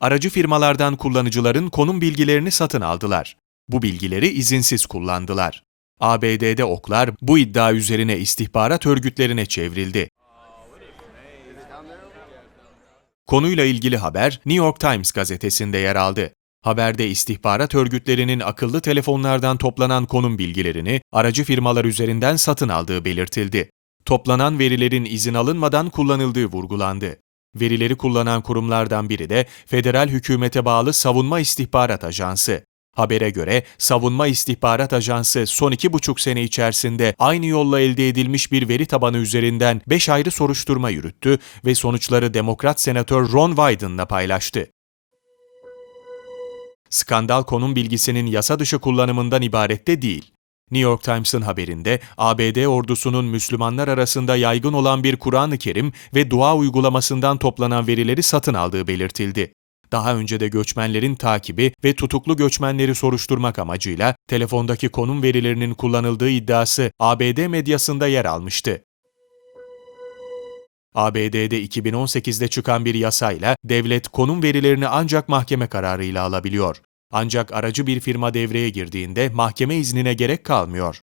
Aracı firmalardan kullanıcıların konum bilgilerini satın aldılar. Bu bilgileri izinsiz kullandılar. ABD'de oklar bu iddia üzerine istihbarat örgütlerine çevrildi. Konuyla ilgili haber New York Times gazetesinde yer aldı. Haberde istihbarat örgütlerinin akıllı telefonlardan toplanan konum bilgilerini aracı firmalar üzerinden satın aldığı belirtildi. Toplanan verilerin izin alınmadan kullanıldığı vurgulandı. Verileri kullanan kurumlardan biri de federal hükümete bağlı Savunma İstihbarat Ajansı. Habere göre Savunma İstihbarat Ajansı son iki buçuk sene içerisinde aynı yolla elde edilmiş bir veri tabanı üzerinden 5 ayrı soruşturma yürüttü ve sonuçları Demokrat Senatör Ron Wyden'la paylaştı. Skandal konum bilgisinin yasa dışı kullanımından ibaret de değil. New York Times'ın haberinde ABD ordusunun Müslümanlar arasında yaygın olan bir Kur'an-ı Kerim ve dua uygulamasından toplanan verileri satın aldığı belirtildi. Daha önce de göçmenlerin takibi ve tutuklu göçmenleri soruşturmak amacıyla telefondaki konum verilerinin kullanıldığı iddiası ABD medyasında yer almıştı. ABD'de 2018'de çıkan bir yasayla devlet konum verilerini ancak mahkeme kararıyla alabiliyor. Ancak aracı bir firma devreye girdiğinde mahkeme iznine gerek kalmıyor.